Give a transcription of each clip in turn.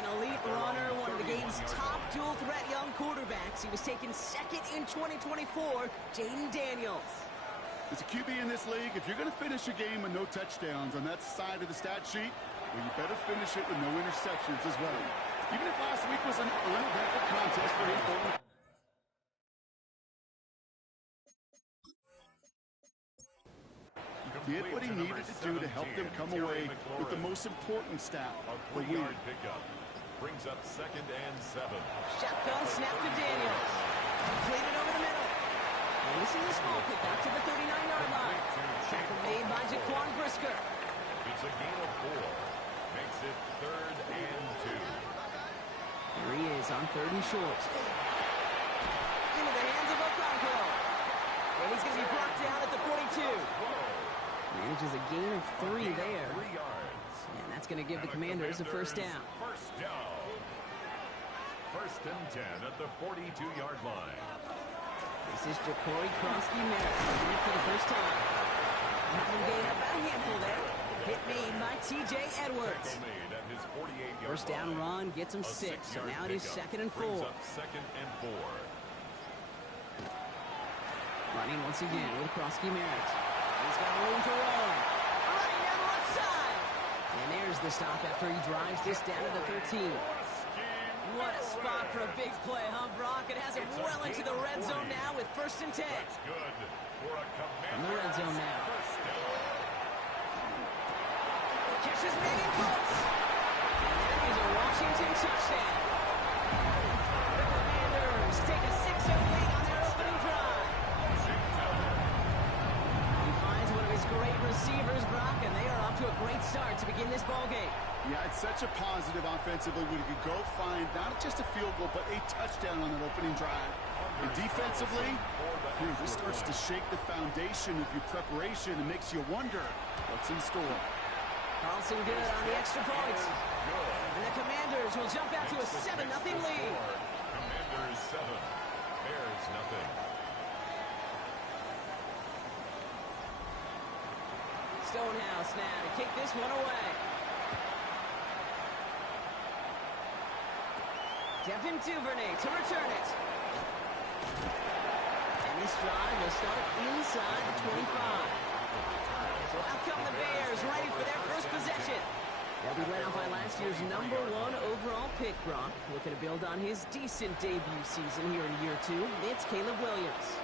an elite runner, one of the game's top dual-threat young quarterbacks. He was taken second in 2024, Jaden Daniels. As a QB in this league, if you're going to finish a game with no touchdowns on that side of the stat sheet, well, you better finish it with no interceptions as well. Even if last week was an uneventful contest for him. He did what he needed to do to help them come away with the most important stat, the win. Brings up 2nd and 7. Shotgun snap to Daniels. Completed over the middle. And this is a small kick out to the 39-yard line. Tackle made by Jaquan Brisker. It's a gain of 4. Makes it 3rd and 2. There he is on 3rd and short. Into the hands of Okonkwo. And he's going to be brought down at the 42. Manages a gain of 3 there. 3 yards. And that's going to give the Commanders a first down. First down. 1st and 10 at the 42-yard line. This is Jacory Krosky-Merritt for the first time. Having gained about a handful there. Hit made by T.J. Edwards. First down run gets him 6. So now it is 2nd and 4. 2nd and 4. Running once again with Krosky-Merritt. He's got room to roll. Running down the left side. And there's the stop after he drives this down to the 13. What a spot for a big play, huh, Brock? It has it well into the red zone now with 1st and 10. That's good for a From the red zone now. Catch is made in close. And there is a Washington touchdown. The Commanders take a 6-0 lead on their opening drive. He finds one of his great receivers, Brock, and they are off to a great start to begin this ball game. Yeah, it's such a positive offensively when you could go find not just a field goal, but a touchdown on that opening drive. And defensively, this starts to shake the foundation of your preparation and makes you wonder what's in store. Carlson good on the extra point. And the Commanders will jump out to a 7-0 lead. Commanders 7, Bears nothing. Stonehouse now to kick this one away. Devin Duvernay to return it. And this drive will start inside the 25. So out come the Bears, ready for their first possession. They'll be led out by last year's #1 overall pick, Brock. Looking to build on his decent debut season here in year 2. It's Caleb Williams.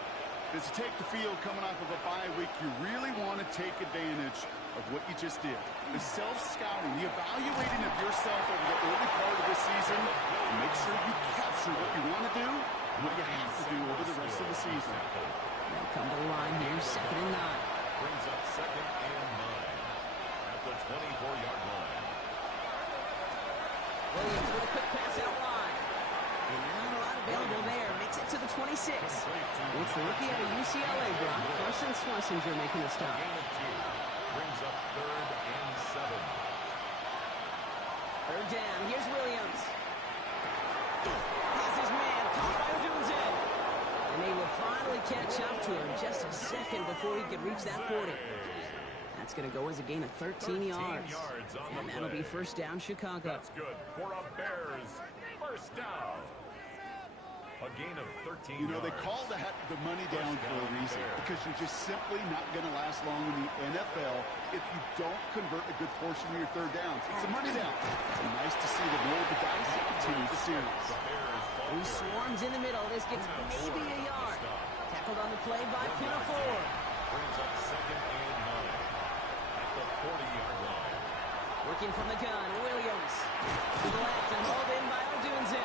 As you take the field coming off of a bye week, you really want to take advantage of what you just did. The self-scouting, the evaluating of yourself over the early part of the season, and make sure you capture what you want to do and what you have to do over the rest of the season. They'll come to the line here, 2nd and 9. Brings up 2nd and 9 at the 24-yard line. Williams with a quick pass out wide. And not a lot available there. Makes it to the 26. It's the rookie out of UCLA, Brock. Carson Schlesinger making a stop. Brings up 3rd and 7. 3rd down. Here's Williams. Has his man caught by Odunze. And they will finally catch up to him just a second before he could reach that 40. That's going to go as a gain of 13 yards. And that'll be first down, Chicago. That's good for a Bears first down. A gain of 13 You know, they yards. call that the money down for a reason, because you're just simply not going to last long in the NFL if you don't convert a good portion of your 3rd downs. It's a money down. And nice to see them roll the dice and continue the series. He swarms in the middle. This gets maybe a yard. Tackled on the play by Pinafore. Brings up 2nd and 9 at the 40-yard line. Working from the gun, Williams. To the left and hauled in by Odunze.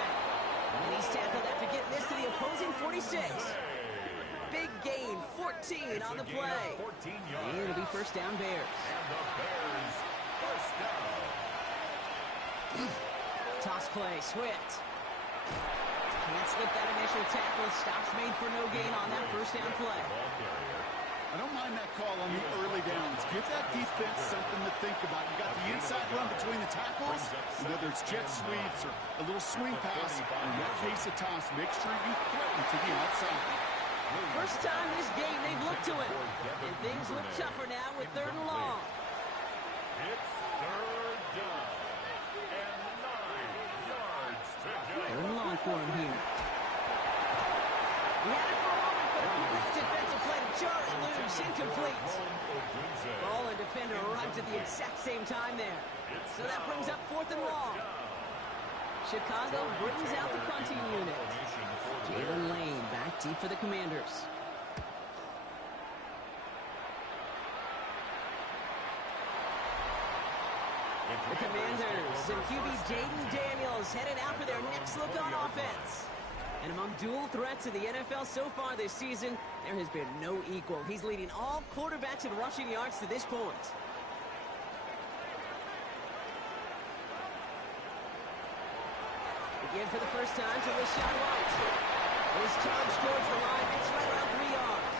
And he's tackled after getting this to the opposing 46. Big gain, 14 on the play. And it'll be first down Bears. And the Bears first down. Toss play, Swift. Can't slip that initial tackle. Stops made for no gain on that first down play. I don't mind that call on the early downs. Give that defense something to think about. You got the inside run between the tackles, whether it's jet sweeps or a little swing pass. In that case, a toss. Make sure you threaten to the outside. First time this game they've looked to him. And things look tougher now with 3rd and long. It's 3rd down and 9 exact same time there. So that brings up 4th and long. Chicago brings out the punting unit. Jalen Lane back deep for the Commanders. The Commanders and QB Jaden Daniels headed out for their next look on offense. And among dual threats in the NFL so far this season, there has been no equal. He's leading all quarterbacks in rushing yards to this point. Again for the first time to Rashawn White. His charge towards the line. It's right around 3 yards.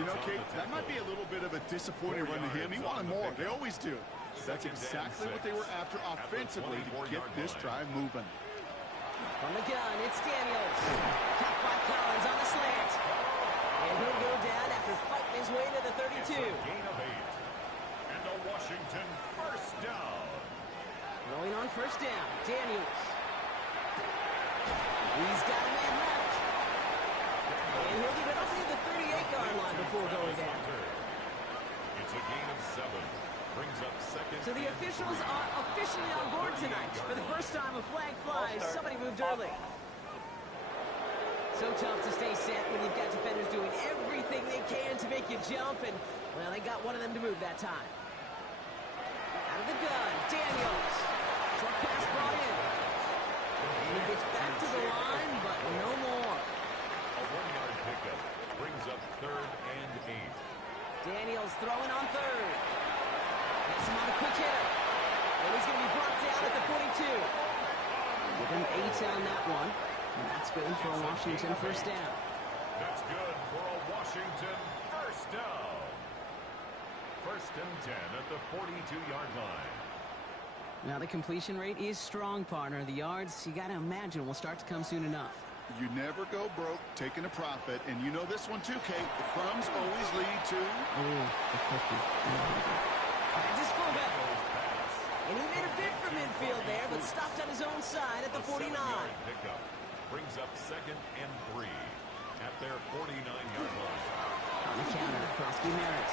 You know, Kate, that might be a little bit of a disappointing run to him. He wanted more. They always do. That's exactly what they were after offensively to get this drive moving. From the gun, it's Daniels. Caught by Collins on the slant. And he'll go down after fighting his way to the 32. Gain of 8. And a Washington first down. Rolling on first down, Daniels. He's got a man left. And he'll get it up near the 38-yard line before going down. It's a gain of 7. Brings up second. So the officials are officially on board tonight. For the first time, a flag flies. Somebody moved early. So tough to stay set when you've got defenders doing everything they can to make you jump. And, well, they got one of them to move that time. Out of the gun, Daniels. Short pass brought in. And he gets back to the line, but no more. A 1-yard pickup brings up 3rd and 8. Daniels throwing on 3rd. Gets him on a quick hitter. And he's going to be brought down at the 42. Give him 8 on that one. And that's good for a Washington first down. That's good for a Washington first down. 1st and 10 at the 42-yard line. Now the completion rate is strong, partner. The yards, you got to imagine, will start to come soon enough. You never go broke taking a profit, and you know this one too, Kate. The crumbs always lead to... Oh, the cookie. That's his fullback. And he made a bid for midfield there, but stopped on his own side at the 49. Pickup brings up 2nd and 3 at their 49-yard line. On the counter, Krosky Merritt.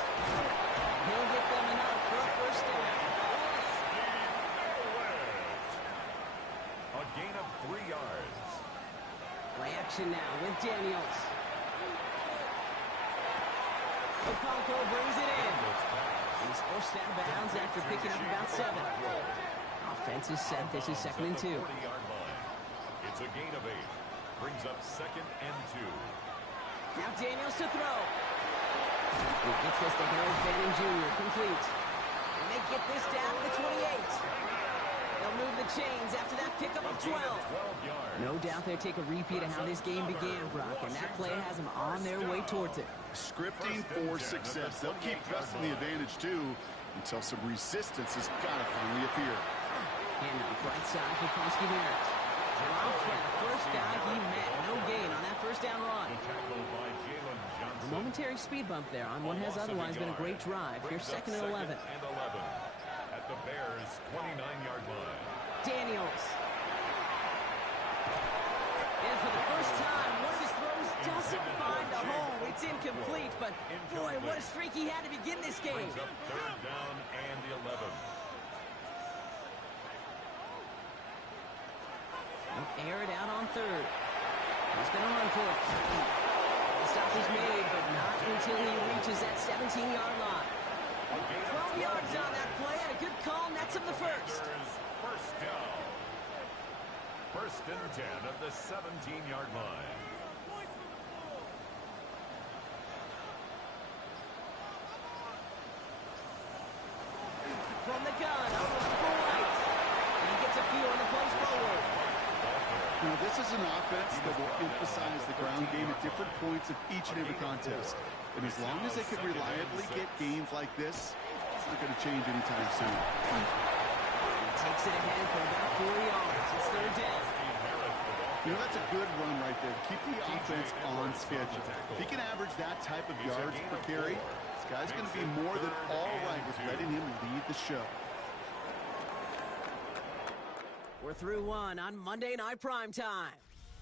He'll get them enough for a first down. A gain of 3 yards. Play action now with Daniels. Okonkwo brings it in. He's forced out of bounds after picking up about 7. Offense is set. This is 2nd and 2. 40-yard line. It's a gain of 8. Brings up 2nd and 2. Now Daniels to throw. He gets this to Harold Fanning Jr. complete. And they get this down to the 28. They'll move the chains after that pickup of 12. No doubt they'll take a repeat of how this game began, Brock, and that play has them on their way towards it. Scripting for success. They'll keep pressing the advantage, too, until some resistance has got to finally appear. Handoff right side for Krosky Merritt. Dropped for the first guy he met. No gain on that first down run. A momentary speed bump there on what has otherwise been a great drive. Here's 2nd and 11. At the Bears' 29-yard line. Daniels. And for the first time, one of his throws doesn't find a home. It's incomplete, but boy, what a streak he had to begin this game. Brings up 3rd down and 11. He'll air it out on 3rd. He's going to run for it. The stop is made, but not until he reaches that 17-yard line. 12 yards on that play, and a good call nets him the first. First down. 1st and 10 at the 17-yard line. From the gun, over for White. And he gets a few on the plays forward. Now, this is an offense that will emphasize the ground game at different points of each and every contest. And as long as they can reliably get games like this, it's not going to change anytime soon. He takes it ahead for about 4 yards. It's 3rd down. You know, that's a good run right there. Keep the offense on schedule. If he can average that type of yards per carry, this guy's going to be more than all right with letting him lead the show. We're through one on Monday Night Primetime.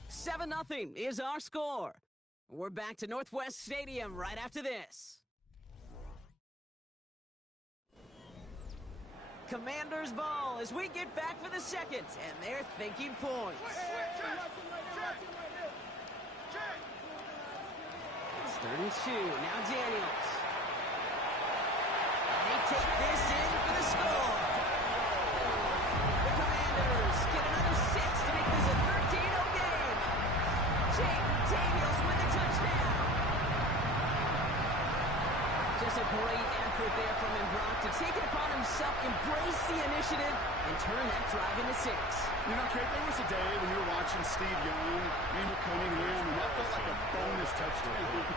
7-0 is our score. We're back to Northwest Stadium right after this. Commanders ball as we get back for the second, and they're thinking points. It's 3rd and 2. Now Daniels. And they take this in for the score. The Commanders get another 6 to make this a 13-0 game. Jaden Daniels with the touchdown. Just a great effort there from him, Brock, to take it upon himself, embrace the initiative, and turn that drive into 6. You know, Kate, there was a day when you were watching Steve Young, Andrew Cunningham, and that felt like a bonus touchdown.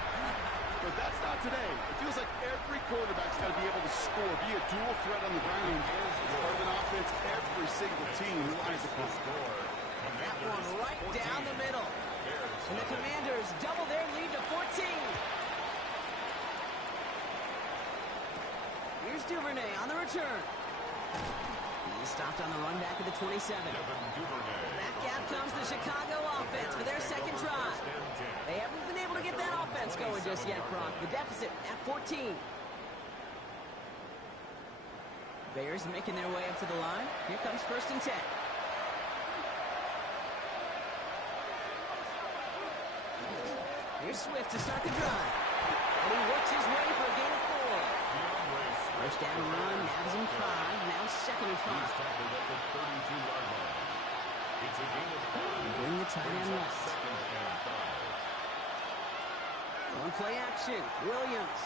But that's not today. It feels like every quarterback's got to be able to score, be a dual threat on the ground. It's part of an offense every single team relies upon. That one right down the middle. And the Commanders double their lead to 14. Here's Duvernay on the return. He stopped on the run back at the 27. Back out comes the Chicago offense for their second drive. They haven't been able to get that offense going just yet, Brock. The deficit at 14. Bears making their way up to the line. Here comes 1st and 10. Here's Swift to start the drive. And he works his way for a gain of 4. First down run, nabs him 5. Now 2nd and 5. Bring the tight end left. On play action, Williams.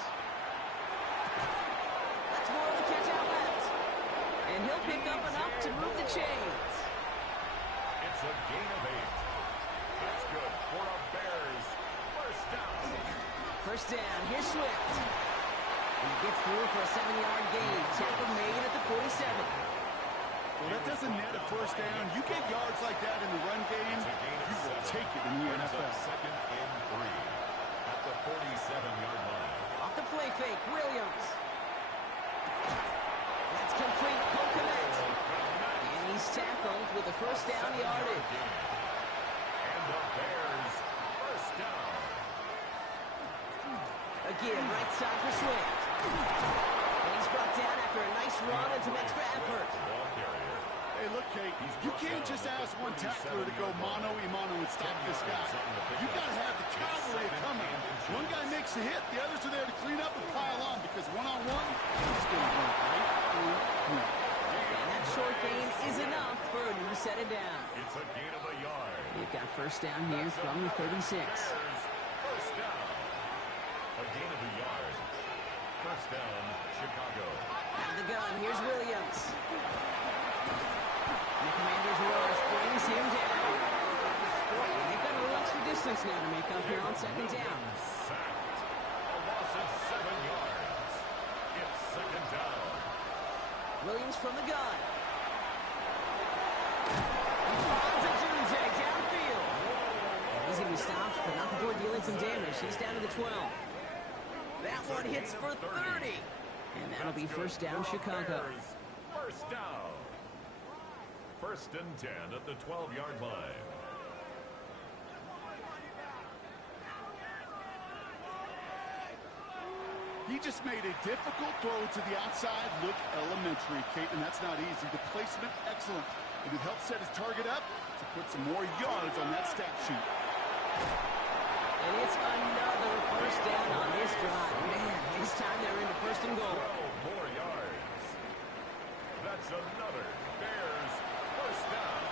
That's more of the catch out left. And he'll pick up enough to move the chains. It's a gain of 8. That's good for a Bears first down. First down, here's Swift. And he gets through for a 7-yard gain. Tampa made it at the 47. Well, that doesn't net a first down. You get yards like that in the run game, you will take it in the NFL. 2nd and 3 at the 47-yard line. Off the play fake, Williams. That's complete. Kokomet. And he's tackled with the first down yardage. And the Bears first down. Again, right side for Swift. And he's brought down after a nice run and some extra effort. Hey, look, Kate, you can't just ask one tackler to go mano-a-mano and stop this guy. You got to have the cavalry coming. One guy makes a hit, the others are there to clean up and pile on, because one-on-one, it's going to work right through here. And that short gain is enough for a new set it down. It's a gain of a yard. You've got first down here from the 36. First down. A gain of a yard. First down, Chicago. Out of the gun, here's Williams. And the Commanders' rush brings him down. And they've got a little extra distance now to make up here on 2nd down. Sacked. A loss of 7 yards. It's 2nd down. Williams from the gun. He finds a Duvernay downfield. And he's going to be stopped, but not before dealing some damage. He's down to the 12. That one hits for 30. And that'll be first down, Chicago. First down. 1st and 10 at the 12-yard line. He just made a difficult throw to the outside look elementary, Kate, and that's not easy. The placement, excellent. It would help set his target up to put some more yards on that stat sheet. And it's another first down on this drive. Man, this time they're into 1st and goal. 12 more yards. That's another Bears first down.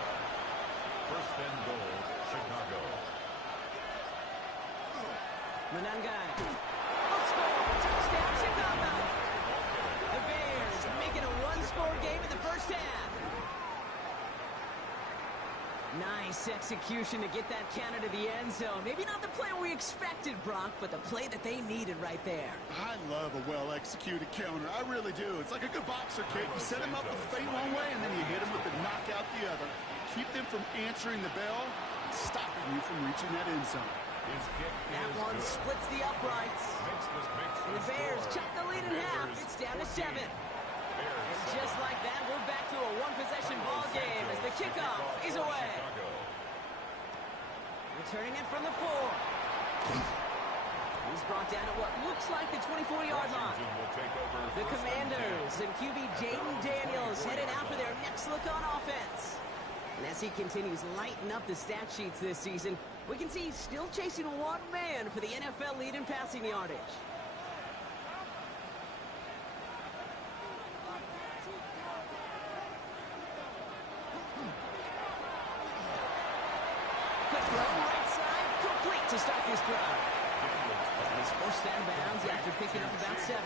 1st and goal, Chicago. Manangai. A score. Touchdown, Chicago. The Bears making a one-score game in the first half. Nice execution to get that counter to the end zone. Maybe not the play we expected, Brock, but the play that they needed right there. I love a well-executed counter. I really do. It's like a good boxer, Kate. You set him up with a feint one way, and then you hit him with the knockout the other. Keep them from answering the bell and stopping you from reaching that end zone. That one splits the uprights. And the Bears chop the lead in half. It's down to 7. And just like that, we're back to a one-possession ball game as the kickoff is away. Returning it from the 4. He's brought down at what looks like the 24-yard line. The Commanders and QB Jaden Daniels headed out for their next look on offense. And as he continues lighting up the stat sheets this season, we can see he's still chasing one man for the NFL lead in passing yardage. Quick throw, right side, complete to start this drive. And he's forced out of bounds after picking up about 7.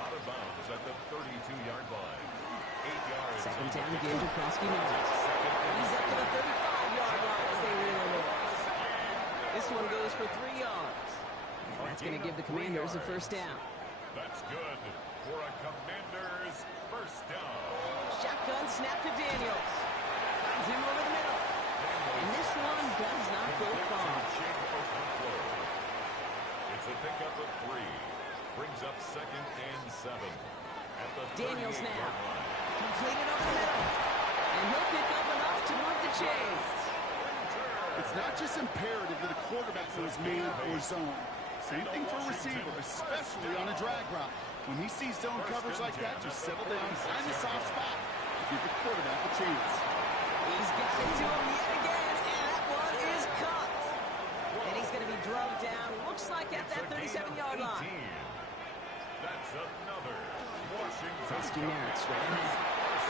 Out of bounds at the 32-yard line. 8 yards. Second down again to Krosky Merritt. He's up to the 35-yard line as they reel him in. This one goes for 3 yards. And that's going to give the Commanders a first down. That's good for a Commanders first down. Shotgun snap to Daniels. Finds him over the middle. And this one does not go far. It's a pickup of 3. Brings up 2nd and 7. At the Daniels now. Completed over the middle. And he'll pick up enough to move the chains. It's not just imperative that a quarterback knows man or zone. Same thing for a receiver, especially on a drag route. When he sees zone coverage like that, just settle down, find the soft spot to give the quarterback a chance. He's got it to him yet again, and that one is caught. And he's going to be drugged down, looks like at that 37-yard line. That's another Washington. Krosky Merritt straight ahead.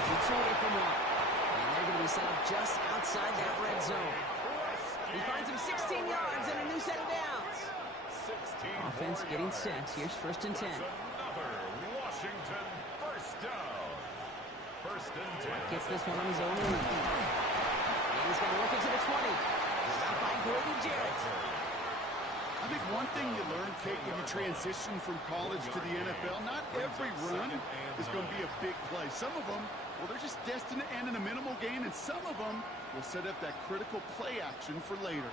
Keeps away from one. And they're going to be set up just outside that red zone. He finds him 16 yards and a new set of downs. Offense getting set. Here's 1st and 10. Another Washington first down. 1st and 10. Gets this one on his own lead. And he's going to work it to the 20. Stopped by Gordon Jarrett. I think one thing you learn, Kate, when you transition from college to the NFL, not every run is going to be a big play. Some of them, well, they're just destined to end in a minimal gain, and some of them will set up that critical play action for later.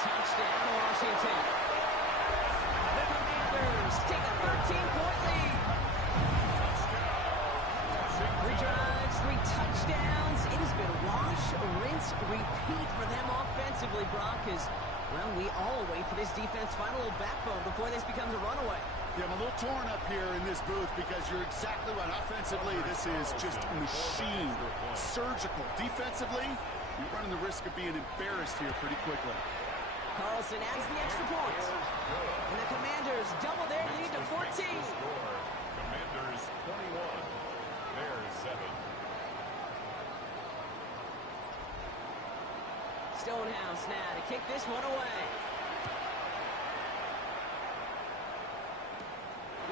Touchdown, Washington. The Commanders take a 13-point lead. 3 drives, 3 touchdowns. It has been wash, rinse, repeat for them offensively, Brock, as, well, we all wait for this defense to find a little backbone before this becomes a runaway. Yeah, I'm a little torn up here in this booth because you're exactly right. Offensively, this is just machine, surgical. Defensively, you're running the risk of being embarrassed here pretty quickly. Carlson adds the extra point. And the Commanders double their lead to 14. Commanders 21. Bears 7. Stonehouse now to kick this one away.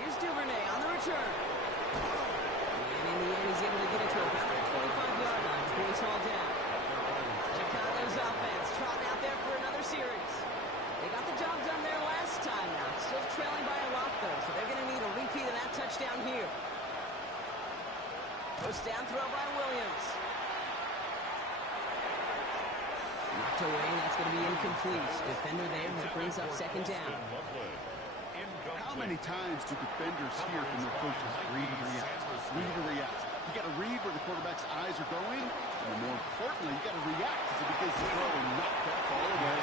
Here's Duvernay on the return. And in the end, he's able to get it to about the 25-yard line before he's hauled down. Chicago's offense trotting out there for another series. They got the job done there last time now. Still trailing by a lot, though, so they're going to need a repeat of that touchdown here. First down throw by Williams. Knocked away, that's going to be incomplete. Defender there, that brings up 2nd down. How many times do defenders hear from their coaches, read and react, read and react? You got to read where the quarterback's eyes are going, and more importantly, you got to react as he begins to throw and knock that ball away.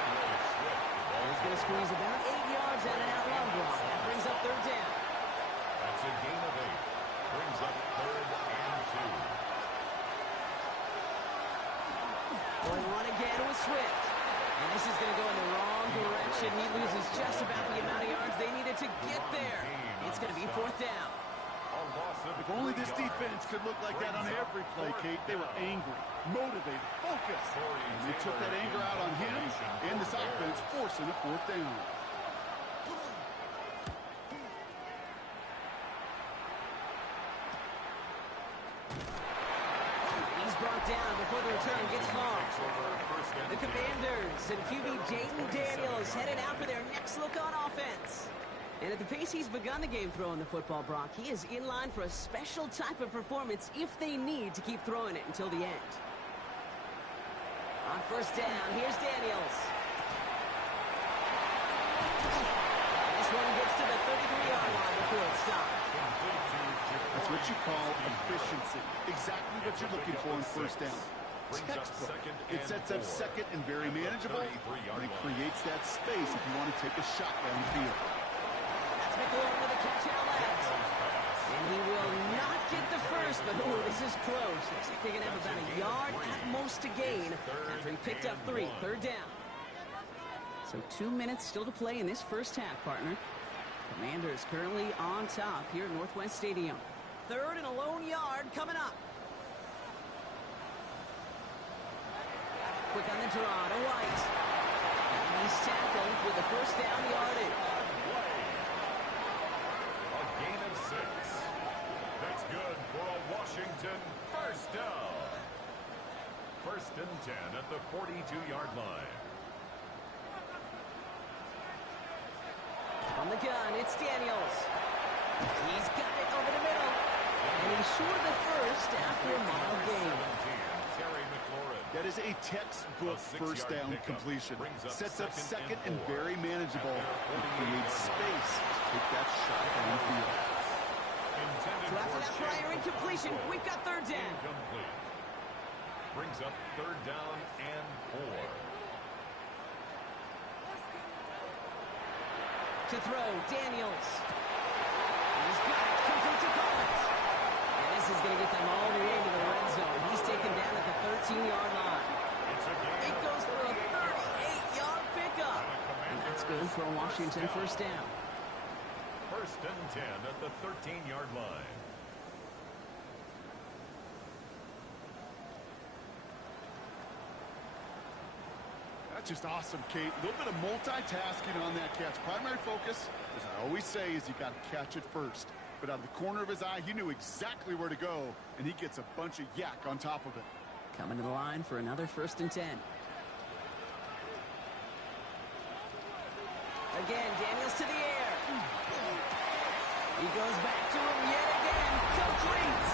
He's going to squeeze about 8 yards out and out long block. That brings up 3rd down. That's a gain of 8. Brings up 3rd and 2. Going one again with Swift. And this is going to go in the wrong direction. He loses just about the amount of yards they needed to get there. It's going to be 4th down. If only this defense could look like that on every play, Kate. They were angry, motivated, focused. And they took that anger out on him and this offense, forcing a 4th down. He's brought down before the return gets far. The Commanders and QB Jaden Daniels headed out for their next look on offense. And at the pace he's begun the game throwing the football, Brock, he is in line for a special type of performance if they need to keep throwing it until the end. On 1st down, here's Daniels. And this one gets to the 33-yard line before it's stopped. That's what you call efficiency. Exactly what you're looking for in 1st down. textbook. It sets up second and very manageable, and it creates that space if you want to take a shot downfield. That's McLaurin with a catch out left. And he will not get the first, but oh, this is close. Looks like they're going to have about a yard at most to gain after he picked up 3. Third down. So 2 minutes still to play in this first half, partner. Commanders currently on top here at Northwest Stadium. 3rd and a lone yard coming up. Quick on the draw to White. And he's tackled with the first down yardage. A gain of 6. That's good for a Washington first down. 1st and 10 at the 42-yard line. On the gun, it's Daniels. He's got it over the middle. And he's short of the first after a mild gain. That is a textbook first down completion. Sets up second and very manageable. And creates space to take that shot downfield. So after that prior incompletion, we've got 3rd down. Incomplete. Brings up 3rd down and 4. To throw, Daniels. He's got it, complete to Collins. And this is going to get them all the way to the red zone. He's taken down at the 13-yard line. It goes for a 38-yard pickup. And that's good for a Washington first down. 1st and 10 at the 13-yard line. That's just awesome, Kate. A little bit of multitasking on that catch. Primary focus, as I always say, is you got to catch it first. But out of the corner of his eye, he knew exactly where to go, and he gets a bunch of yak on top of it. Coming to the line for another 1st and 10. Again, Daniels to the air. He goes back to him yet again. Complete.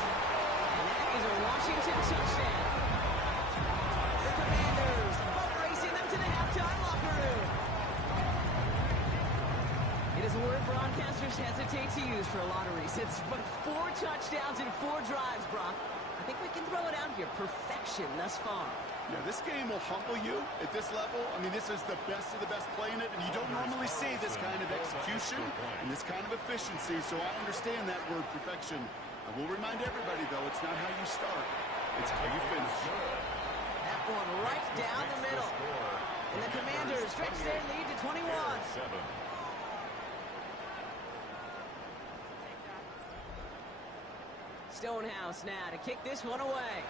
And that is a Washington touchdown. The Commanders boat racing them to the halftime locker room. It is a word broadcasters hesitate to use for lotteries. It's but 4 touchdowns in 4 drives, Brock. I think we can throw it out here. Perfection thus far. Yeah, this game will humble you at this level. I mean, this is the best of the best playing it, and you don't normally see this kind of execution and this kind of efficiency, so I understand that word perfection. I will remind everybody, though, it's not how you start. It's how you finish. That one right down the middle. And the Commanders stretch their lead to 21. Stonehouse now to kick this one away.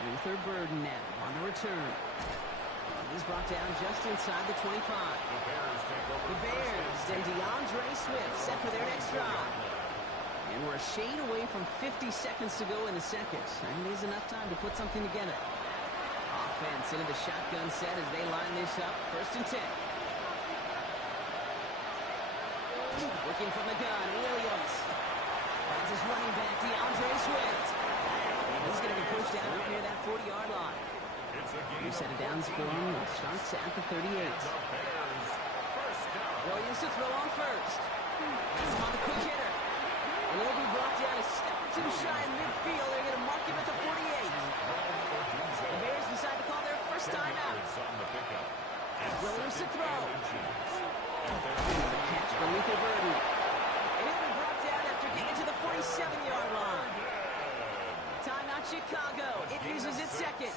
Luther Burden now on the return. He's brought down just inside the 25. The Bears and DeAndre Swift set for their next drive. And we're a shade away from 50 seconds to go in the second. And it is enough time to put something together. Offense into the shotgun set as they line this up. 1st and 10. Looking from the gun, Williams. Finds his running back, DeAndre Swift. And he's going to be pushed out up near that 40-yard line. New set of downs for him. It starts at the 38. Williams to throw on first. He's on the quick hitter. And he'll be brought down a step or two shy in midfield. They're going to mark him at the 48. The Bears decide to call their first time out. Williams to throw. Catch for Luther Burden. And he'll be brought down after getting to the 47-yard line. Timeout Chicago. It uses its second.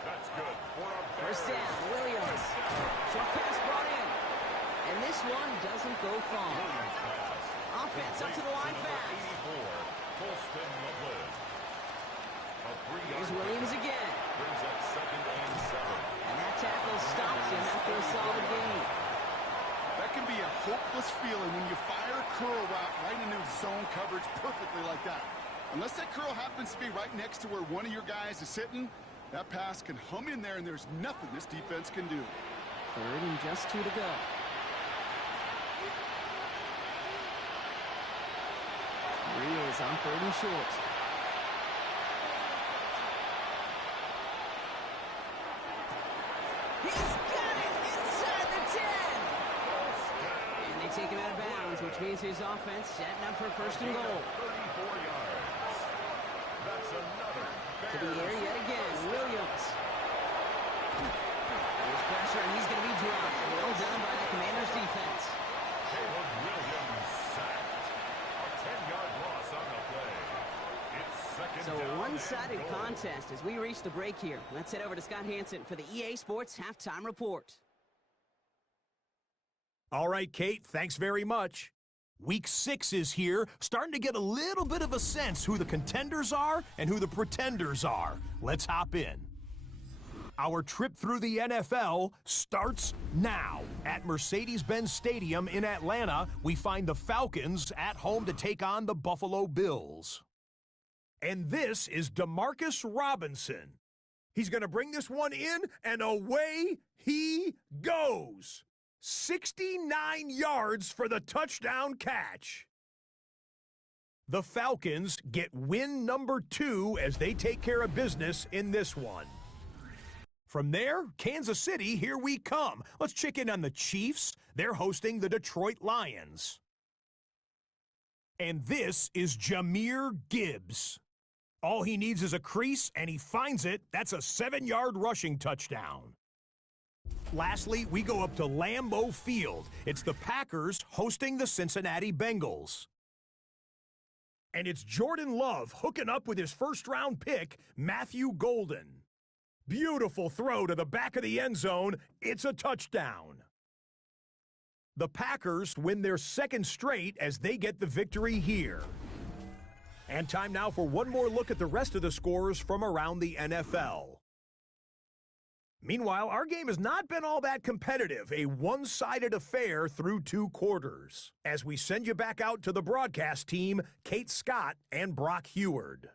That's good. 1st down, Williams. Short pass brought in. And this one doesn't go far. Offense up to the line fast. Here's Williams again. And that tackle stops him after a solid gain. That can be a hopeless feeling when you fire a curl route right into zone coverage perfectly like that. Unless that curl happens to be right next to where one of your guys is sitting, that pass can hum in there, and there's nothing this defense can do. 3rd and just 2 to go. Reels on 3rd and short. He's got it inside the 10. And they take him out of bounds, which means his offense setting up for 1st and goal. 34 yards. To the air yet again, Williams. There's pressure, and he's going to be dropped. Well done by the Commanders' defense. Caleb Williams sacked. A 10-yard loss on the play. It's second So down a one-sided and goal. contest as we reach the break here. Let's head over to Scott Hansen for the EA Sports Halftime Report. All right, Kate, thanks very much. Week 6 is here, starting to get a little bit of a sense who the contenders are and who the pretenders are. Let's hop in. Our trip through the NFL starts now. At Mercedes-Benz Stadium in Atlanta, we find the Falcons at home to take on the Buffalo Bills. And this is DeMarcus Robinson. He's going to bring this one in, and away he goes. 69 yards for the touchdown catch. The Falcons get win number 2 as they take care of business in this one. From there, Kansas City, here we come. Let's check in on the Chiefs. They're hosting the Detroit Lions. And this is Jahmyr Gibbs. All he needs is a crease, and he finds it. That's a 7-yard rushing touchdown. Lastly, we go up to Lambeau Field. It's the Packers hosting the Cincinnati Bengals. And it's Jordan Love hooking up with his first-round pick, Matthew Golden. Beautiful throw to the back of the end zone. It's a touchdown. The Packers win their second straight as they get the victory here. And time now for one more look at the rest of the scores from around the NFL. Meanwhile, our game has not been all that competitive, a one-sided affair through 2 quarters. As we send you back out to the broadcast team, Kate Scott and Brock Heward.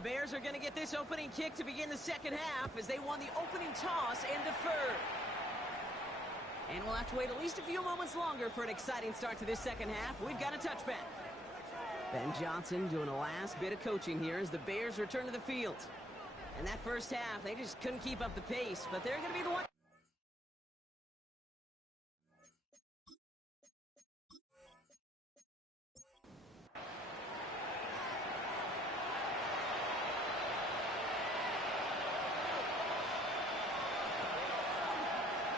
The Bears are going to get this opening kick to begin the second half as they won the opening toss and deferred. And we'll have to wait at least a few moments longer for an exciting start to this second half. We've got a touchback. Ben Johnson doing the last bit of coaching here as the Bears return to the field. And that first half, they just couldn't keep up the pace, but they're going to be the one.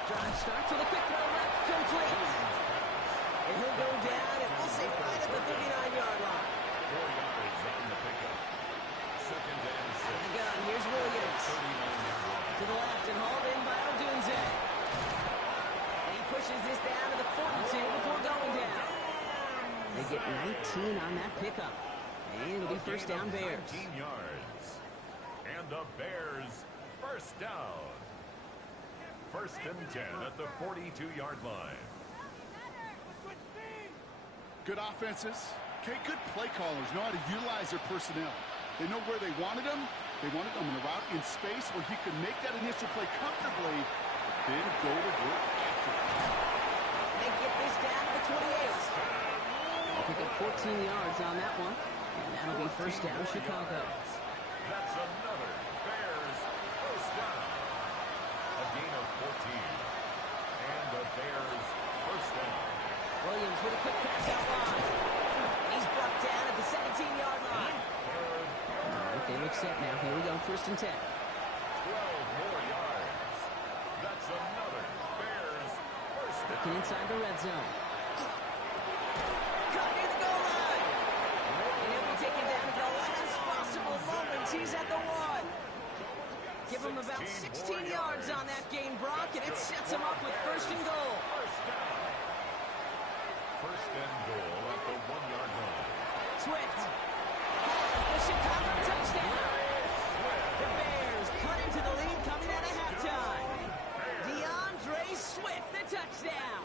Drive starts with a quick throw left, complete. And he'll go down, and we'll say right at the 39-yard line. 4 yards on the pickup. Second and 6. And the gun, here's Williams. 39-yard line. To the left and hauled in by Odunze. And he pushes this down to the 42 before going down. They get 19 on that pickup. And it'll be first down Bears. 19 yards. And the Bears first down. First and 10 at the 42-yard line. Good offenses. Okay, good play callers know how to utilize their personnel. They know where they wanted them. They wanted them in a route in space where he could make that initial play comfortably, but then go to work after it. They get this down to the 28. They'll pick up 14 yards on that one. And that'll be first down Chicago. That's another Bears first down. A gain of 14. And the Bears first down. Williams with a quick pass out wide. He's brought down at the 17-yard line. All right, they look set now. Here we go, first and 10. 12 more yards. That's another Bears first down. Looking inside the red zone. Caught near the goal line. And he'll be taken down at the last possible moment. He's at the 1. Give him about 16 yards on that gain, Brock, and it sets him up with first and goal. First down. First and goal at the 1-yard line. Swift has the Chicago touchdown. The Bears cut into the lead coming out of halftime. DeAndre Swift, the touchdown.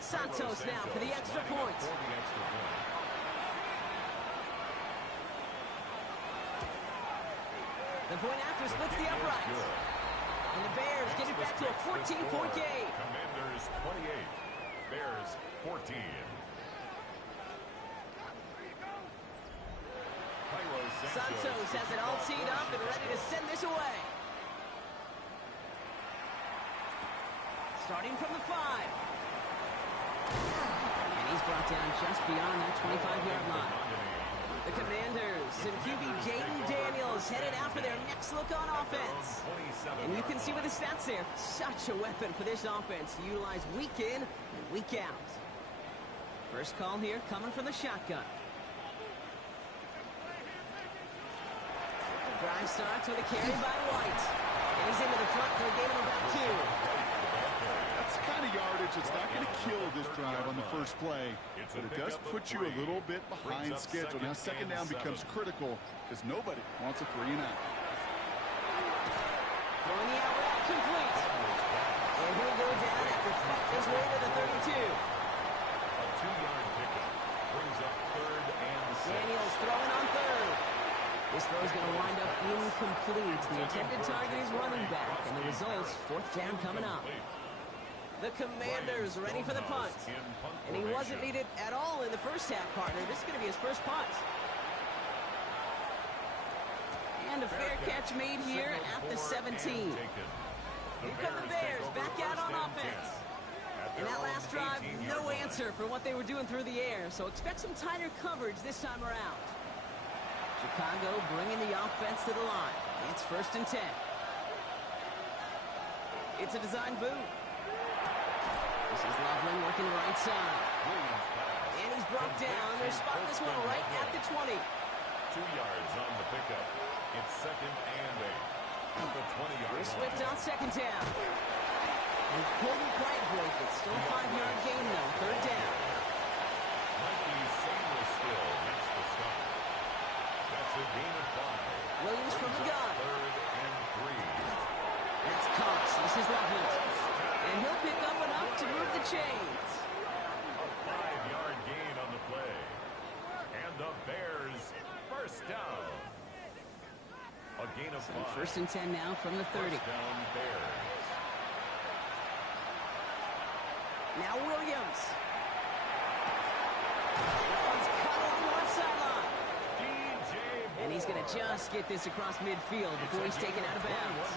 Santos now for the extra point. The point after splits the uprights. And the Bears get it back to a 14-point game. Commanders 28, Bears 14. Santos has it all teed up and ready to send this away. Starting from the 5. And he's brought down just beyond that 25-yard line. The Commanders and QB Jaden Daniels headed out for their next look on offense. And you can see with the stats there, such a weapon for this offense to utilize week in and week out. First call here coming from the shotgun. The drive starts with a carry by White. And he's into the front for a gain of about 2. That's the kind of yardage that's not going to kill this drive on the first play, but it does put you a little bit behind schedule. Now second down becomes critical because nobody wants a 3 and out. Throwing the out route complete. And he'll go down after fighting his way to the 32. A 2-yard pickup brings up third and 6. Daniels throwing on third. This throw is going to wind up incomplete. The intended target is running back, and the result's fourth down coming up. The Commanders ready for the punt. And he wasn't needed at all in the first half, partner. This is going to be his first punt. And a fair catch made here at the 17. Here come the Bears back out on offense. And that last drive, no answer for what they were doing through the air. So expect some tighter coverage this time around. Chicago bringing the offense to the line. It's first and 10. It's a design boot. This is Loveland working the right side. And he's brought down. They're spotting this one right at the 20. 2 yards on the pickup. It's second and 8. At the 20-yard line. Swift on second down. He couldn't quite break it. Still a 5-yard gain, though. Third down. Might be seamless still. That's the stop. That's a gain of 5. Williams from the gun. Third and 3. So first and 10 now from the 30. First down, Bears. Now Williams. That one's cut along the left sideline. And he's going to just get this across midfield before he's taken out of bounds.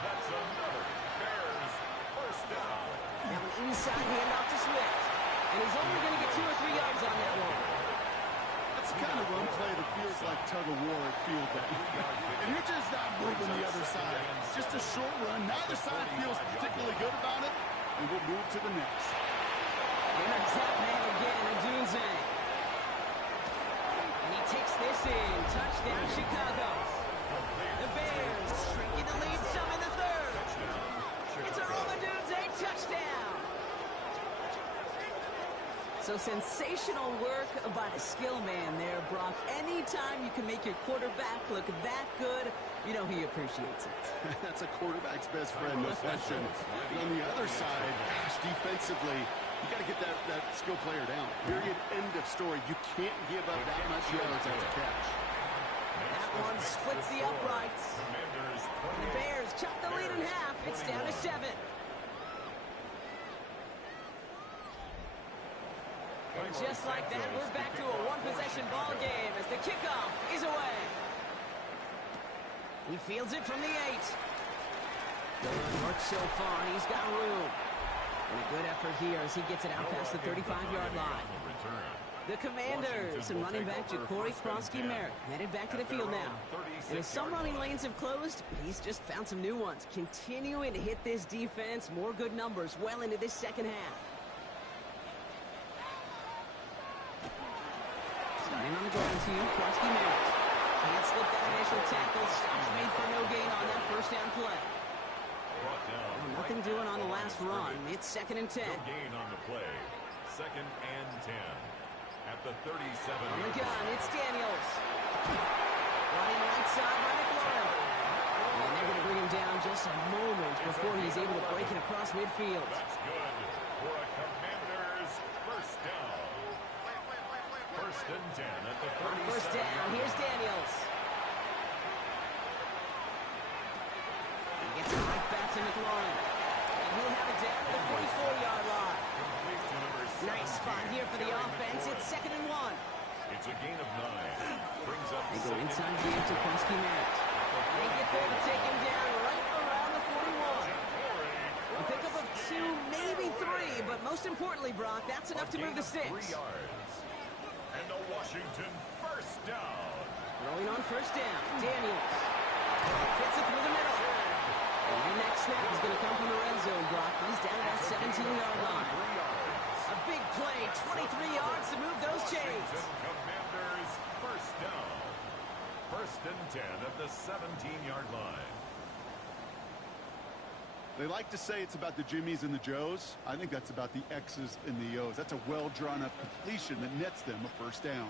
That's another Bears first down. Now an inside handoff to Swift. And he's only going to get 2 or 3 yards on that one. That's the kind of run play that feels like tug-of-war at field day. And you're just not moving the other side. Just a short run. Neither side feels particularly good about it. And we'll move to the next. There's that man again, Adunze. And he takes this in. Touchdown, Chicago. The Bears shrinking the lead some in the third. It's a Adunze touchdown. So sensational work by the skill man there, Brock. Anytime you can make your quarterback look that good, you know he appreciates it. That's a quarterback's best friend, no question. But on the other side, gosh, defensively, you got to get that skill player down. Period. End of story. You can't give up that much yards after catch. That one splits the uprights. And the Bears chop the lead in half. It's down to 7. And just like that, we're back to a one-possession ball game as the kickoff is away. He fields it from the 8. Good work so far. He's got room. And a good effort here as he gets it out past the 35-yard line. The Commanders and running back Ja'Cory Krosky-Merritt headed back to the field now. And as some running lanes have closed, he's just found some new ones. Continuing to hit this defense, more good numbers well into this second half. Starting on the ground to Krosky-Merritt. Can't slip that initial tackle. Stops made for no gain on that first down play. Well, nothing doing on the last run. It's 2nd and 10. No gain on the play. 2nd and 10. At the 37. On the gun, it's Daniels. Running right side by McLaurin. And they're going to bring him down just a moment before he's able to break it across midfield. That's good for a Commanders first down. 1st and 10 at the 37. First down, here's Daniels. He gets it right back to McLaurin. And he'll have it down to the 44-yard line. Nice spot here for the offense. It's 2nd and 1. It's a gain of 9. Brings up They go inside game to Krosky-Merritt. They get there to take him down right around the 41. A pickup of 2, maybe 3, but most importantly, Brock, that's enough to move the sticks. 3 yards. And the Washington first down. Rolling on first down, Daniels. Fits it through the middle. And their next snap is going to come from the red zone, Brock. He's down at that 17-yard line. A big play, 23 yards to move those chains. Commanders first down. 1st and 10 at the 17-yard line. They like to say it's about the Jimmies and the Joes. I think that's about the X's and the O's. That's a well-drawn-up completion that nets them a first down.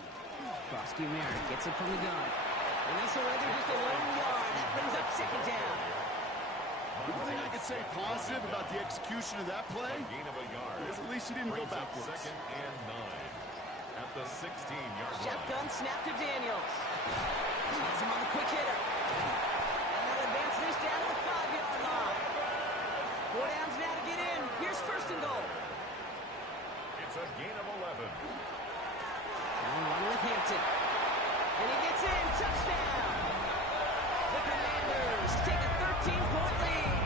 Krosky-Merritt gets it from the gun. And that's already just a lone yard. That brings up 2nd down. The only thing I could say positive about the execution of that play Gain of a yard. is at least he didn't go Brings up backwards. 2nd and 9 at the 16-yard line. Shotgun snap to Daniels. Has him on the quick hitter. And they'll advance this down to the 5-yard line. 4 downs now to get in. Here's 1st and goal. It's a gain of 11. Now run with Hampton. And he gets in. Touchdown. The Commanders take a 13-point lead.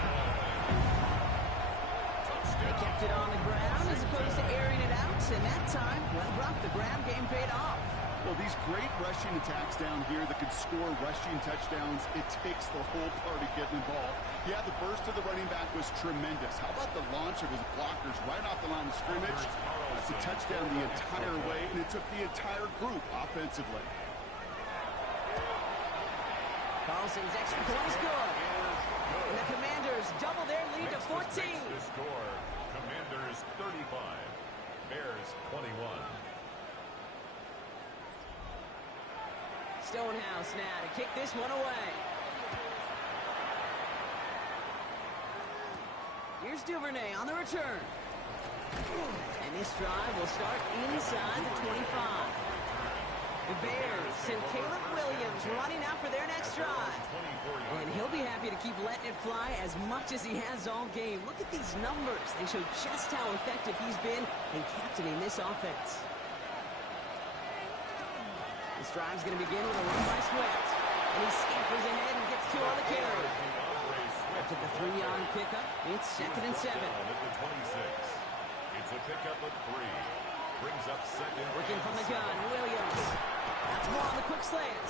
They kept it on the ground as opposed to airing it out. And that time, well, Brock, the ground game paid off. Well, these great rushing attacks down here that could score rushing touchdowns, it takes the whole party getting involved. Yeah, the burst of the running back was tremendous. How about the launch of his blockers right off the line of scrimmage? That's a touchdown the entire way, and it took the entire group offensively. Carlson's extra point is good. And the Commanders double their lead to 14. The score, Commanders 35, Bears 21. Stonehouse now to kick this one away. Here's Duvernay on the return. And this drive will start inside the 25. The Bears send Caleb Williams running out for their next drive. And he'll be happy to keep letting it fly as much as he has all game. Look at these numbers. They show just how effective he's been in captaining this offense. This drive's going to begin with a run by Swift. And he scampers ahead and gets 2 on the carry. After the 3-yard pickup, it's 2nd and 7. It's a pickup of 3. Brings up 2nd. Working from the gun, Williams. That's more on the quick slant.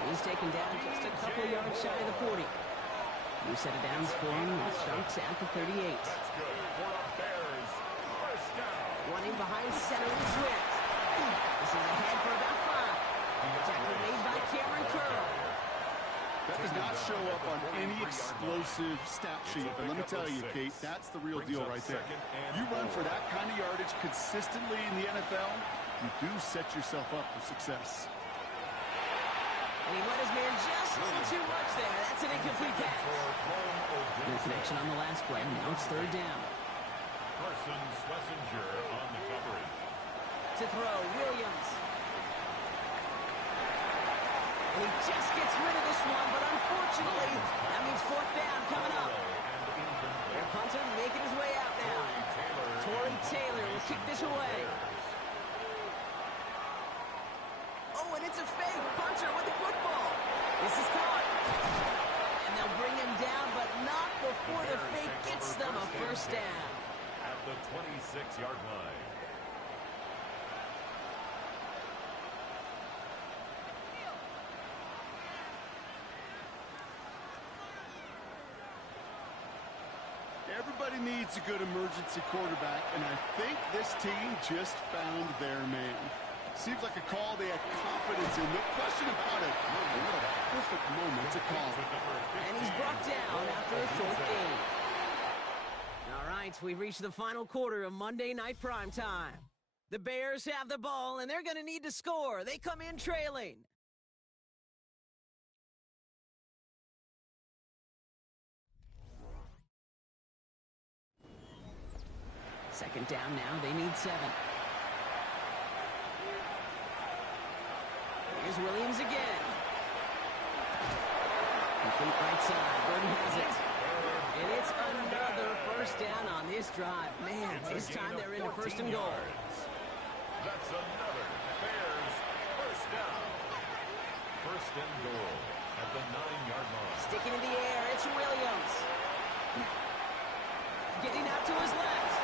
And he's taken down just a couple yards shy of the 40. New set of downs for him. He starts at the 38. That's good for a Bears first down. Running behind center with Swift. This is ahead for about 5. Tackle made by Cameron Curl. That does not show up on any explosive stat sheet, but let me tell you, Kate, that's the real deal right there. You run for that kind of yardage consistently in the NFL, you do set yourself up for success. And he let his man just a little too much there. That's an incomplete pass. No connection on the last play. Now it's 3rd down. Carson Schlesinger on the coverage. To throw, Williams. And he just gets rid of this one, but unfortunately, that means 4th down coming up. Their punter making his way out now. Torrey Taylor will kick this away. Oh, and it's a fake. Punter with the football. This is caught. And they'll bring him down, but not before the fake gets them a 1st down. At the 26-yard line. Everybody needs a good emergency quarterback, and I think this team just found their man. Seems like a call they had confidence in. No question about it. What a perfect moment to call. And he's brought down after a short game. All right, we've reached the final quarter of Monday Night Primetime. The Bears have the ball, and they're going to need to score. They come in trailing. Second down now. They need 7. Here's Williams again. Complete right side. Burton has it. And it's another 1st down on this drive. Man, this time they're into 1st and goal. That's another Bears first down. 1st and goal at the 9-yard line. Sticking in the air, it's Williams. Getting out to his left.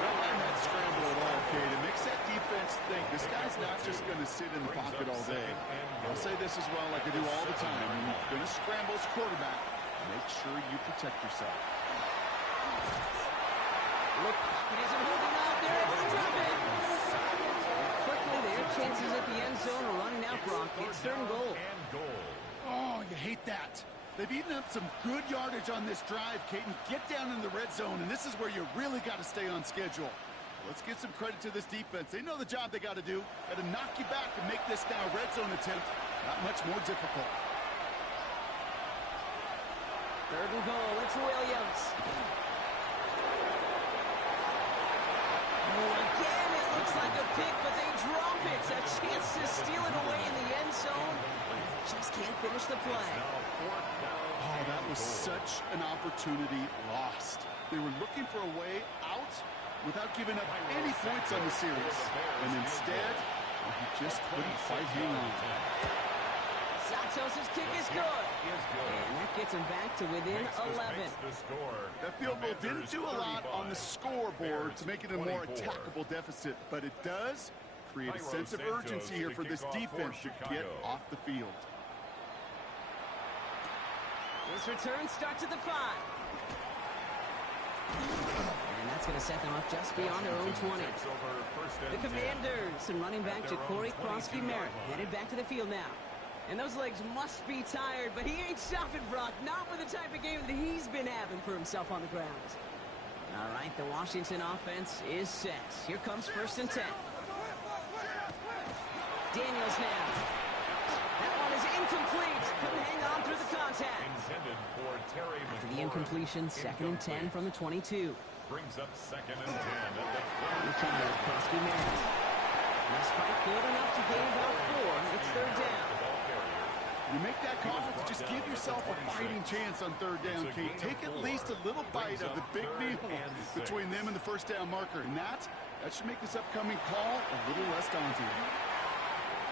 Don't let that scramble at all, Kate. It makes that defense think this guy's not just going to sit in the pocket all day. I'll say this as well like I do all the time. When you're going to scramble as quarterback, make sure you protect yourself. Look, pocket isn't holding up. They're able to drop it. And quickly, their chances at the end zone are running out, Brock. It's 3rd and goal. Oh, you hate that. They've eaten up some good yardage on this drive, Kate, and get down in the red zone, and this is where you really got to stay on schedule. Let's give some credit to this defense. They know the job they got to do. Got to knock you back and make this now red zone attempt not much more difficult. 3rd and goal. It's Williams. Oh, again, it looks like a pick, but they drop it. A chance to steal it away in the end zone. Just can't finish the play. Oh, that was such an opportunity lost. They were looking for a way out without giving up any points on the series. And instead, he just couldn't quite hang on. Santos' kick is good. And that gets him back to within 11. That field goal didn't do a lot on the scoreboard to make it a more attackable deficit, but it does create a sense of urgency here for this defense to get off the field. This return starts at the 5. And that's going to set them up just beyond their own 20. The Commanders and running back Corey Krosky-Merritt headed back to the field now. And those legs must be tired, but he ain't stopping, Brock. Not with the type of game that he's been having for himself on the ground. All right, the Washington offense is set. Here comes 1st and 10. Daniels now. That one is incomplete. Couldn't hang on through the contact. After the incompletion, 2nd and 10 from the 22. Brings up 2nd and 10 at the Krosky-Merritt. This fight good enough to gain about 4. It's third down. You make that call to just give yourself a fighting chance on third down, Kate. Take at least a little bite of the big meal between them and the first down marker. And that should make this upcoming call a little less daunting.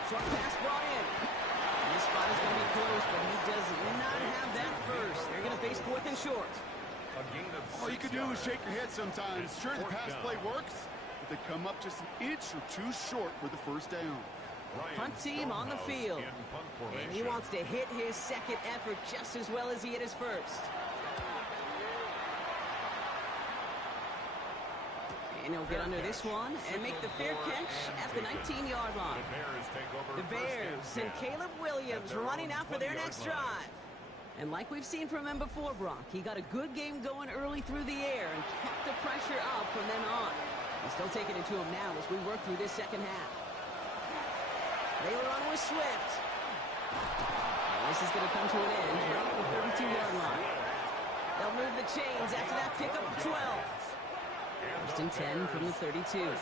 Short pass brought in. And this spot is going to be close, but he does not have that first. They're going to face 4th and short. All you can do is shake your head sometimes. Sure, the pass play works, but they come up just an inch or 2 short for the first down. Punt team on the field. And he wants to hit his second effort just as well as he hit his first. And he'll get under this one and make the fair catch at the 19-yard line. The Bears and Caleb Williams running out for their next drive. And like we've seen from him before, Brock, he got a good game going early through the air and kept the pressure up from then on. He's still taking it to him now as we work through this second half. They run with Swift. And this is going to come to an end right at the 32-yard line. They'll move the chains after that pickup of 12. First and 10 from the 32. A gain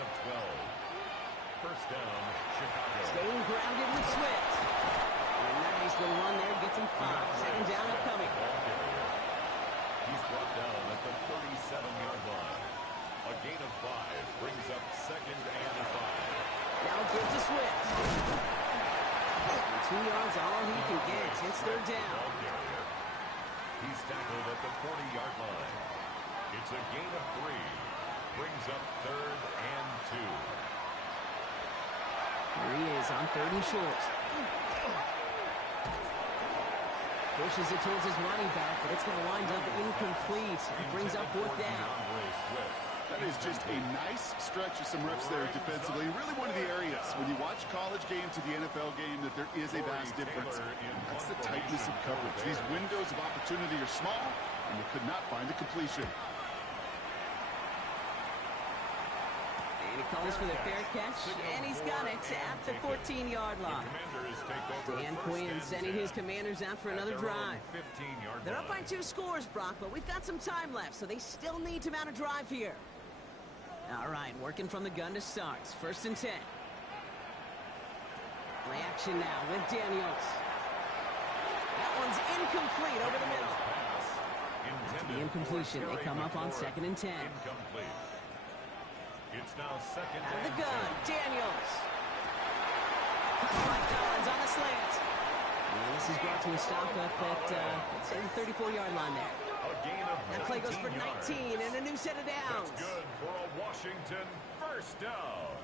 of 12. First down, Chicago. Staying grounded with Swift. And a nice little run there gets him 5. Second down upcoming. He's brought down at the 37-yard line. A gain of 5 brings up second and 5. Now give to Swift. And 2 yards all he can get. It's third down. He's tackled at the 40-yard line. It's a gain of 3. Brings up third and 2. Here he is on third and short. Pushes it towards his running back, but it's going to wind up incomplete. It brings up 4th down. That is just a nice stretch of some reps there defensively. Really one of the areas when you watch college game to the NFL game that there is a vast difference. That's the tightness of coverage. These windows of opportunity are small, and they could not find a completion. And he calls for the fair catch, and he's got it at the 14-yard line. Dan Quinn sending his Commanders out for another drive. They're up by 2 scores, Brock, but we've got some time left, so they still need to mount a drive here. All right, working from the gun to start. First and 10. Play action now with Daniels. That one's incomplete over the middle. After the incompletion, they come up on second and 10. It's now second out of the gun, Daniels. Collins on the slant. And this is brought to a stop up at, let's say, the 34-yard line there. That play goes for 19 and a new set of downs. That's good for a Washington first down.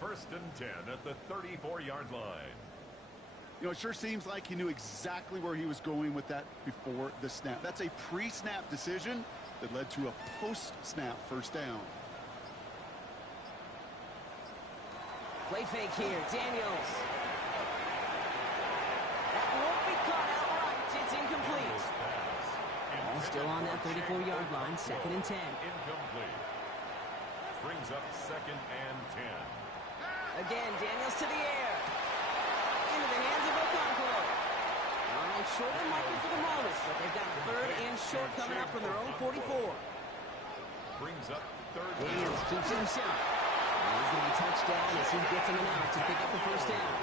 First and 10 at the 34-yard line. You know, it sure seems like he knew exactly where he was going with that before the snap. That's a pre-snap decision that led to a post-snap first down. Play fake here, Daniels. That won't be caught outright. It's incomplete. Ball still on that 34-yard line, second and 10. Incomplete. Brings up second and 10. Again, Daniels to the air. Into the hands of Okonkwo. All right, short and marker for the moment, but they've got third and short coming up from their own 44. Brings up third. Daniels keeps it himself. He's going to be touched down as he gets him an out to pick up the first down.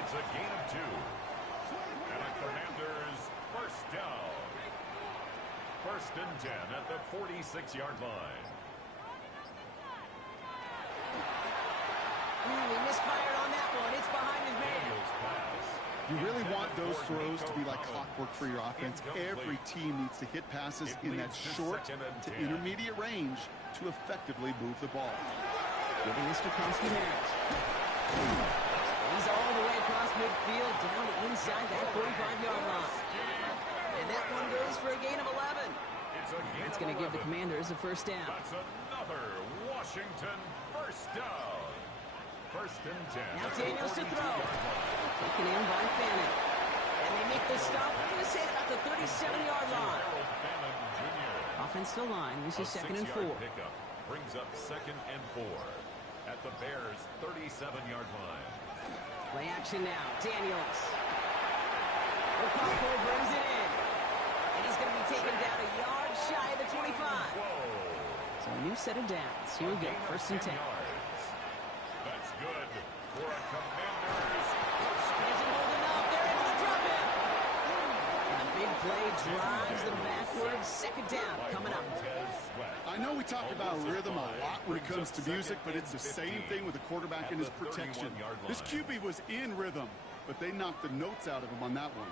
It's a gain of 2. And a Commanders first down. First and 10 at the 46-yard line. He misfired on that one. It's behind his man. You really want those throws to be like clockwork for your offense. Every team needs to hit passes in that short to intermediate range to effectively move the ball. Giving this to Merit. He's all the way across midfield down to inside that 45-yard line. And that one goes for a gain of 11. And that's going to give the Commanders a first down. That's another Washington first down. First and 10. Now Daniels to throw. Taken in by Fannin. And they make the stop. We're going to say about the 37-yard line. Offense still line. This is second and 4. Pickup brings up second and 4 at the Bears' 37-yard line. Play action now. Daniels. Okonkwo brings it in. And he's going to be taken down a yard shy of the 25. Whoa. So a new new set of downs. Here we go, 1st and 10. That's good for a Commanders. Isn't holding up. They're able to drop him. And the big play drives them backwards. 2nd down coming up. I know we talk about rhythm a lot when it comes to music, but it's the same thing with the quarterback and his protection. This QB was in rhythm, but they knocked the notes out of him on that one.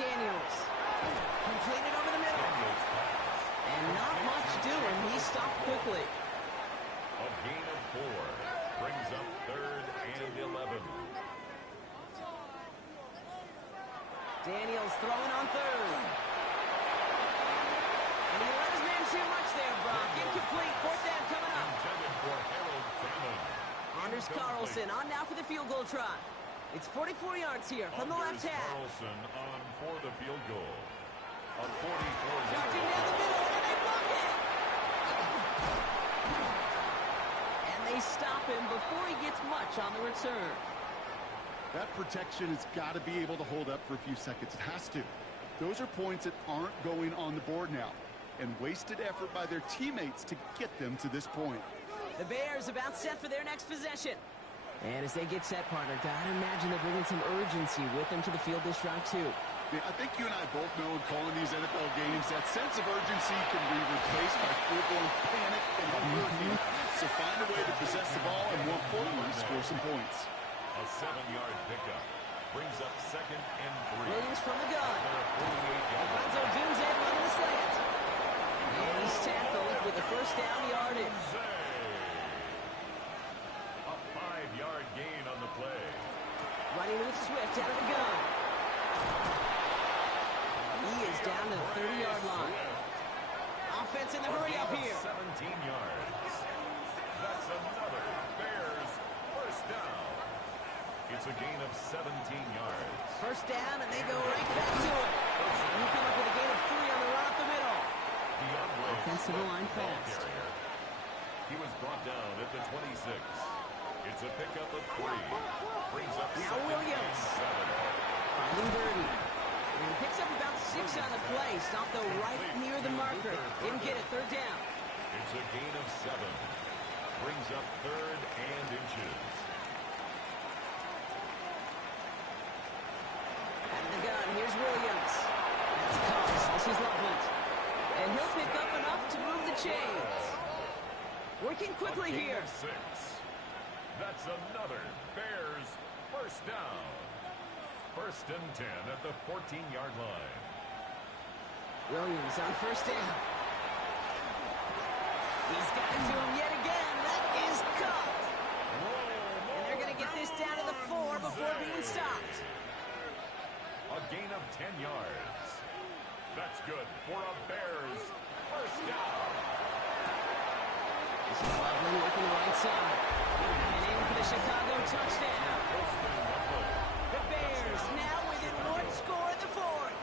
Daniels. Completed over the middle. And not much doing. He stopped quickly. A gain of 4 brings up 3rd and 11. Daniels throwing on 3rd. And he let his man too much there, Brock. Incomplete. 4th down coming up. Intended for Harold Freeman. Anders Carlson on now for the field goal try. It's 44 yards here from the left half. Carlson on for the field goal. A 44-yard. Charging down the middle, and they block it. And they stop him before he gets much on the return. That protection has got to be able to hold up for a few seconds. It has to. Those are points that aren't going on the board now, and wasted effort by their teammates to get them to this point. The Bears about set for their next possession. And as they get set, partner, gotta imagine they're bringing some urgency with them to the field this drive, too. Yeah, I think you and I both know in calling these NFL games that sense of urgency can be replaced by full-blown panic and hurry. So find a way to possess the ball and, more importantly, score some points. A 7-yard pickup brings up 2nd and 3. Williams from the gun. Alfonso Dunze running the slant. And he's tackled with the 1st down yardage. A 5-yard gain on the play. Running with Swift out of the gun. He is down to the 30-yard line. Offense in the hurry up here. 17 yards. That's another Bears 1st down. It's a gain of 17 yards. 1st down, and they go right back to it. And he come up with a gain of 3 on the run up the middle. Offensive line fast. He was brought down at the 26. It's a pickup of 3. Brings up Now Williams. Finding Birdie. And he picks up about 6 on the play. Stopped though right near the marker. Didn't get it. 3rd down. It's a gain of 7. Brings up 3rd and inches. Out of the gun. Here's Williams. That's Cox. This is Loveland. And he'll pick up enough to move the chains. Working quickly here. 6. That's another Bears 1st down. 1st and 10 at the 14-yard line. Williams on 1st down. He's got it to him yet again. That is cut. And they're going to get this down to the 4 before being stopped. A gain of 10 yards. That's good for a Bears 1st down. This is Loveland working the right side. And in for the Chicago touchdown. The Bears now within 1 score in the 4th.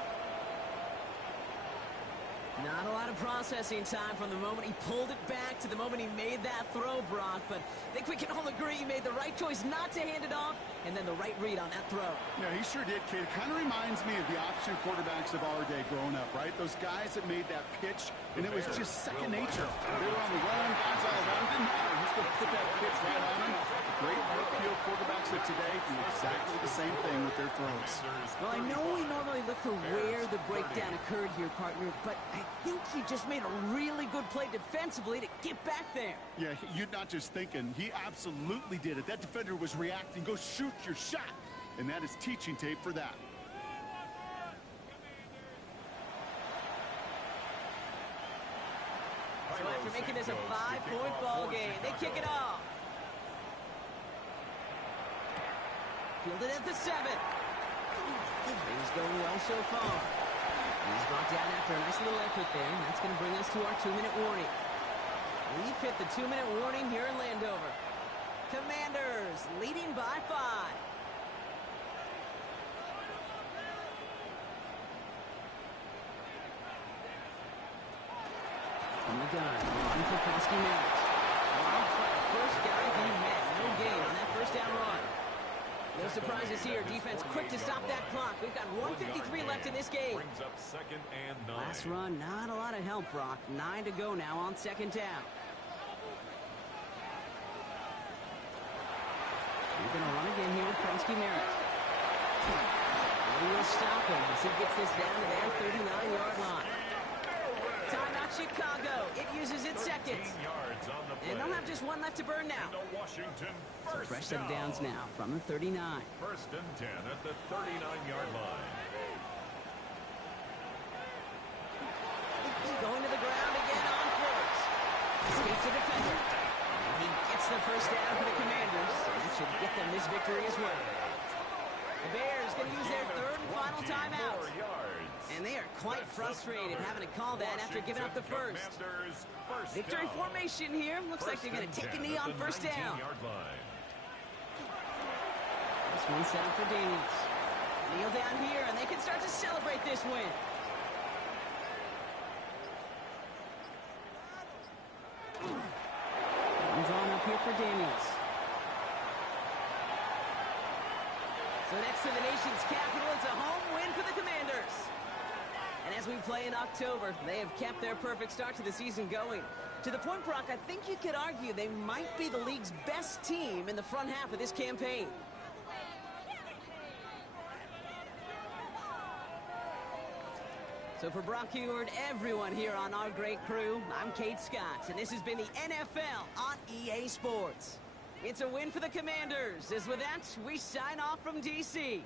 Not a lot of processing time from the moment he pulled it back to the moment he made that throw, Brock. But I think we can all agree he made the right choice not to hand it off, and then the right read on that throw. Yeah, he sure did, kid. It kind of reminds me of the option quarterbacks of our day growing up, right? Those guys that made that pitch, and it was just second nature. They were on the run, guys all around. Didn't matter. He's going to put that pitch right on him. Great RPO quarterbacks of today do exactly the same thing with their throws. Well, I know we normally look for where the breakdown occurred here, partner, but I think he just made a really good play defensively to get back there. Yeah, you're not just thinking. He absolutely did it. That defender was reacting. Go shoot your shot. And that is teaching tape for that. So after making this a 5-point ball game, they kick it off. Fielded at the 7. Things going well so far. He's brought down after a nice little effort there. And that's going to bring us to our 2-minute warning. We've hit the 2-minute warning here in Landover. Commanders leading by 5. From the gun, on for Prosky Merritt. First guy he met. No gain on that 1st down run. No surprises here. Defense quick to stop that clock. We've got 1:53 left in this game. Brings up 2nd and 9. Last run, not a lot of help, Brock. 9 to go now on 2nd down. We're going to run again here with Kronsky-Merritt. He will stop him as he gets this down to their 39-yard line. Timeout Chicago. It uses its seconds. Yards on the play. And they'll have just one left to burn now. Into Washington, So fresh set of downs now from the 39. 1st and 10 at the 39-yard line. Going to the ground again on 4th. Escapes the defender. And he gets the first down for the Commanders. That should get them this victory as well. The Bears going to use their 3rd and final timeout. And they are quite frustrated having to call that after giving up the first. Victory formation here. Looks like they're going to take a knee on 1st down. This one set up for Daniels. Kneel down here, and they can start to celebrate this win. One's on up here for Daniels. So next to the nation's capital, it's a home win for the Commanders. And as we play in October, they have kept their perfect start to the season going. To the point, Brock, I think you could argue they might be the league's best team in the front half of this campaign. So for Brock Heward, everyone here on our great crew, I'm Kate Scott, and this has been the NFL on EA Sports. It's a win for the Commanders, as with that, we sign off from D.C.